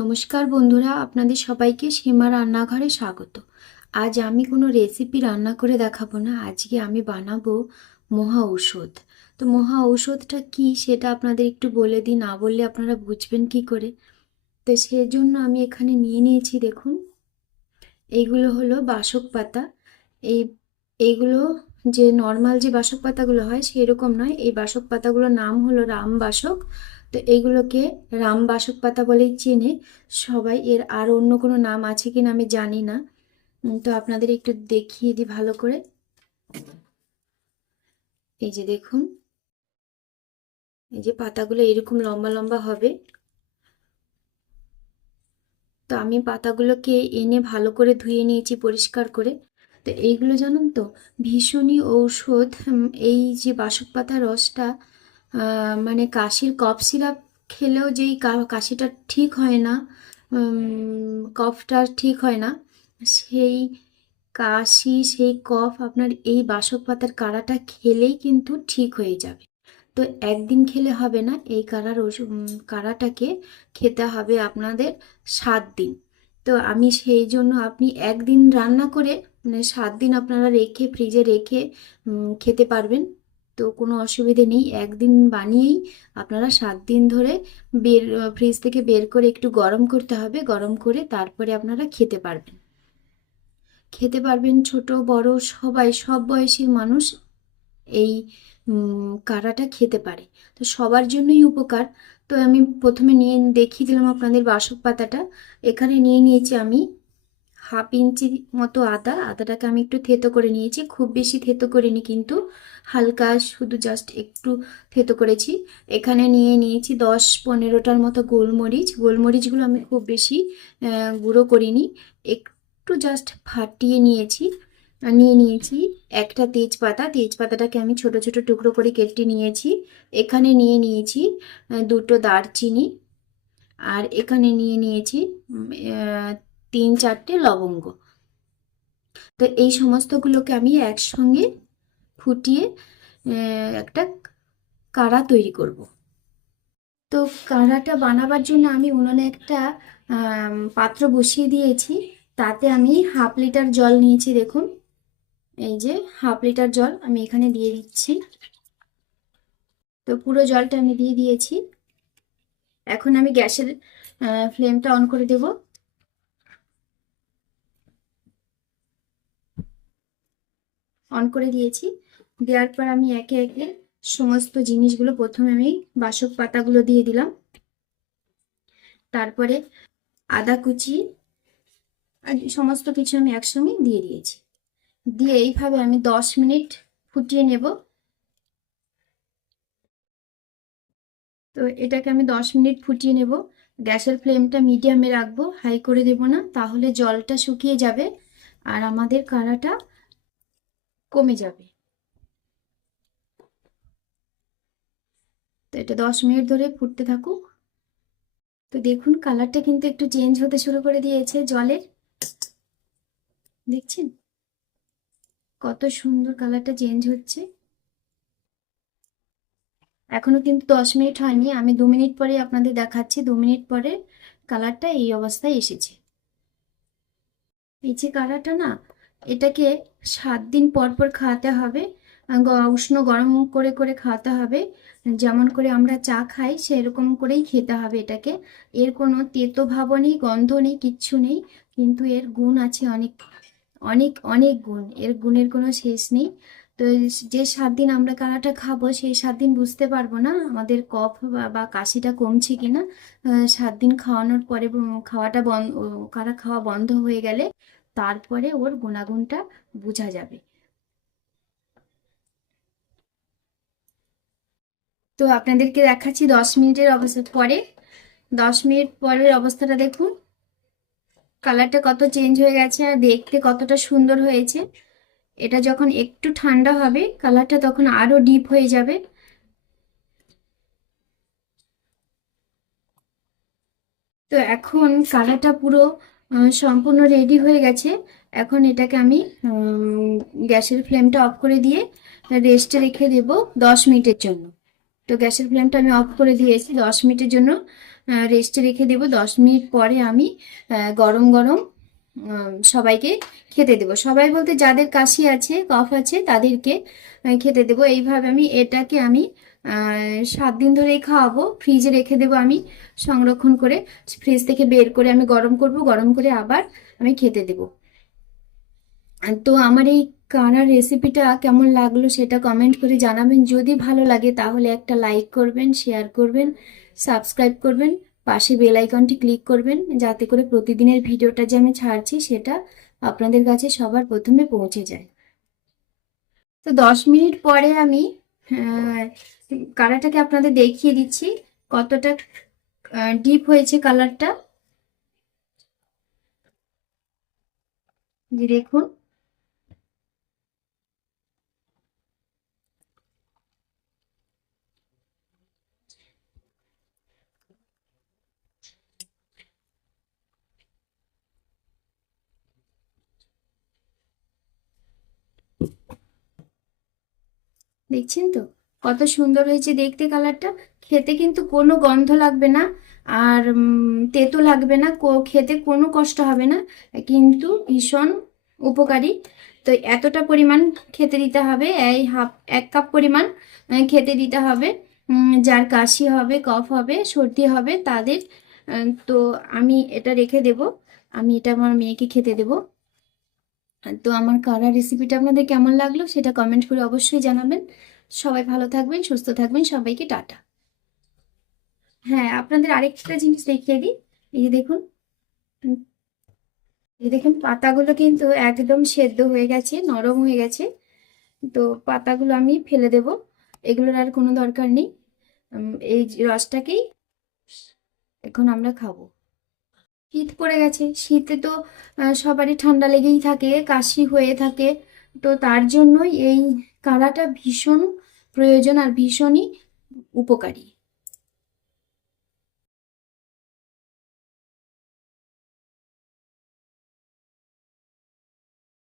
নমস্কার বন্ধুরা, আপনাদের সবাইকে সীমা রান্নাঘরে স্বাগত। আজ আমি কোনো রেসিপি রান্না করে দেখাবো না, আজকে আমি বানাবো মহা ঔষধ। তো মহা ঔষধটা কি সেটা আপনাদের একটু বলে দিই, না বললে আপনারা বুঝবেন কি করে। তো সেজন্য আমি এখানে নিয়ে নিয়েছি, দেখুন, এইগুলো হলো বাসক পাতা। এই এইগুলো যে নর্মাল যে বাসক পাতাগুলো হয় সেরকম নয়। এই বাসক পাতাগুলোর নাম হলো রাম বাসক। তো এইগুলোকে রাম বাসক পাতা বলেই চেনে। সবাই এর আর অন্য কোনো নাম আছে কিনা আমি জানি না। তো আপনাদের একটু দেখিয়ে দিই ভালো করে। এই যে দেখুন। এই যে পাতাগুলো এরকম লম্বা লম্বা হবে। তো আমি পাতাগুলোকে এনে ভালো করে ধুয়ে নিয়েছি পরিষ্কার করে। তো এইগুলো জানেন তো? ভীষণই ঔষধ এই যে বাসক পাতার রসটা মানে কাশির কফ সিরাপ খেলেও যেই কাশিটা ঠিক হয় না কফটা ঠিক হয় না, সেই কাশি, সেই কফ আপনার এই বাসক পাতার কাড়াটা খেলেই কিন্তু ঠিক হয়ে যাবে। তো একদিন খেলে হবে না, এই কাড়ার ওষুধ কাড়াটাকে খেতে হবে আপনাদের সাত দিন। তো আমি সেই জন্য আপনি একদিন রান্না করে মানে সাত দিন আপনারা রেখে ফ্রিজে রেখে খেতে পারবেন। তো কোনো অসুবিধে নেই। একদিন বানিয়েই আপনারা সাত দিন ধরে বের ফ্রিজ থেকে বের করে একটু গরম করতে হবে। গরম করে তারপরে আপনারা খেতে পারবেন। খেতে পারবেন ছোট, বড়, সবাই, সব বয়সী মানুষ। এই কাড়াটা খেতে পারে। তো সবার জন্যই উপকার। তো আমি প্রথমে নিয়ে দেখিয়ে দিলাম আপনাদের বাসক পাতাটা। এখানে নিয়ে নিয়েছি আমি হাফ ইঞ্চি মতো আদা। আদাটাকে আমি একটু থেতো করে নিয়েছি। খুব বেশি থেতো করিনি কিন্তু, হালকা শুধু জাস্ট একটু থেতো করেছি। এখানে নিয়ে নিয়েছি দশ পনেরোটার মতো গোলমরিচ। গোলমরিচগুলো আমি খুব বেশি গুঁড়ো করিনি। একটু জাস্ট ফাটিয়ে নিয়েছি। নিয়ে নিয়েছি একটা তেজপাতা। তেজপাতাটাকে আমি ছোট ছোট টুকরো করে কেটে নিয়েছি। এখানে নিয়ে নিয়েছি দুটো দারচিনি। আর এখানে নিয়ে নিয়েছি তিন চারটে লবঙ্গ। তো এই সমস্তগুলোকে আমি একসঙ্গে ফুটিয়ে একটা কাড়া তৈরি করব। তো কাড়াটা বানাবার জন্য আমি উনুনে একটা পাত্র বসিয়ে দিয়েছি। তাতে আমি হাফ লিটার জল নিয়েছি, দেখুন। এই যে হাফ লিটার জল আমি এখানে দিয়ে দিচ্ছি। তো পুরো জলটা আমি দিয়ে দিয়েছি। এখন আমি গ্যাসের ফ্লেমটা অন করে দেব। অন করে দিয়েছি। দেওয়ার পর আমি একে একে সমস্ত জিনিসগুলো প্রথমে আমি বাসক পাতাগুলো দিয়ে দিলাম। তারপরে আদা কুচি, আর সমস্ত কিছু আমি একসঙ্গে দিয়ে দিয়েছি। দিয়ে এইভাবে আমি দশ মিনিট ফুটিয়ে নেব। তো এটাকে আমি দশ মিনিট ফুটিয়ে নেব। গ্যাসের ফ্লেমটা মিডিয়ামে রাখব, হাই করে দেব না, তাহলে জলটা শুকিয়ে যাবে আর আমাদের কাড়াটা কমে যাবে। তো এটা দশ মিনিট ধরে ফুটতে থাকুক। তো দেখুন, কালারটা কিন্তু একটু চেঞ্জ হতে শুরু করে দিয়েছে জলের। দেখছেন? কত সুন্দর কালারটা চেঞ্জ হচ্ছে। এখনও কিন্তু দশ মিনিট হয়নি, আমি দু মিনিট পরে আপনাদের দেখাচ্ছি, দু মিনিট পরে কালারটা এই অবস্থায় এসেছে। এই যে কালারটা না, এটাকে সাত দিন পর পর খাওয়াতে হবে উষ্ণ গরম করে করে খাওয়াতে হবে, যেমন করে আমরা চা খাই সেরকম করেই খেতে হবে এটাকে। এর কোনো তেতো ভাবও নেই গন্ধ নেই, কিচ্ছু নেই, কিন্তু এর গুণ আছে অনেক। অনেক অনেক গুণ। এর গুণের কোনো শেষ নেই। তো যে সাত দিন আমরা কাড়াটা খাব, সেই সাত দিন বুঝতে পারব না আমাদের কফ বা কাশিটা কমছে কিনা। সাত দিন খাওয়ানোর পরে খাওয়াটা বন্ধ কাড়া খাওয়া বন্ধ হয়ে গেলে তারপরে ওর গুণাগুণটা বোঝা যাবে। তো আপনাদেরকে দেখাচ্ছি দশ মিনিটের অবস্থা, পরে দশ মিনিট পরের অবস্থাটা দেখুন। কালারটা কত চেঞ্জ হয়ে গেছে আর দেখতে কতটা সুন্দর হয়েছে। এটা যখন একটু ঠান্ডা হবে, কালারটা তখন আরও ডিপ হয়ে যাবে। তো এখন কালারটা পুরো সম্পূর্ণ রেডি হয়ে গেছে। এখন এটাকে আমি গ্যাসের ফ্লেমটা অফ করে দিয়ে রেস্টে রেখে দেব দশ মিনিটের জন্য। তো গ্যাসের ফ্লেমটা আমি অফ করে দিয়েছি। দশ মিনিটের জন্য রেস্টে রেখে দেবো। দশ মিনিট পরে আমি গরম গরম সবাইকে খেতে দেবো। সবাই বলতে যাদের কাশি আছে, কফ আছে, তাদেরকে খেতে দেবো। এইভাবে আমি এটাকে আমি সাত দিন ধরেই খাওয়াবো। ফ্রিজে রেখে দেবো আমি সংরক্ষণ করে। ফ্রিজ থেকে বের করে আমি গরম করব। গরম করে আবার আমি খেতে দেবো। তো আমার এই কানার রেসিপিটা কেমন লাগল সেটা কমেন্ট করে জানাবেন। যদি ভালো লাগে তাহলে একটা লাইক করবেন শেয়ার করবেন সাবস্ক্রাইব করবেন, পাশে বেল আইকনটি ক্লিক করবেন, যাতে করে প্রতিদিনের ভিডিওটা যে আমি ছাড়ছি সেটা আপনাদের কাছে সবার প্রথমে পৌঁছে যায়। তো দশ মিনিট পরে আমি কালারটাকে আপনাদের দেখিয়ে দিচ্ছি, কতটা ডিপ হয়েছে কালারটা। দেখুন। দেখছেন তো? কত সুন্দর হয়েছে দেখতে কালারটা। খেতে কিন্তু কোনো গন্ধ লাগবে না, আর তেতো লাগবে না খেতে কোনো কষ্ট হবে না, কিন্তু ভীষণ উপকারী। তো এতটা পরিমাণ খেতে দিতে হবে, এই হাফ, এক কাপ পরিমাণ খেতে দিতে হবে। যার কাশি হবে, কফ হবে, সর্দি হবে, তাদের তো আমি এটা রেখে দেব। আমি এটা আমার মেয়েকে খেতে দেবো। তো আমার কারা রেসিপিটা আপনাদের কেমন লাগল সেটা কমেন্ট করে অবশ্যই জানাবেন। সবাই ভালো থাকবেন, সুস্থ থাকবেন, সবাইকে টাটা। হ্যাঁ আপনাদের আরেকটা জিনিস দেখিয়ে দিই। এই যে দেখুন, এই দেখুন, পাতাগুলো কিন্তু একদম সেদ্ধ হয়ে গেছে, নরম হয়ে গেছে। তো পাতাগুলো আমি ফেলে দেব, এগুলোর আর কোনো দরকার নেই। এই রসটাকেই এখন আমরা খাব। শীত পড়ে গেছে। শীতে তো সবারই ঠান্ডা লেগেই থাকে, কাশি হয়ে থাকে। তো তার জন্যই এই কাড়াটা ভীষণ প্রয়োজন আর ভীষণই উপকারী।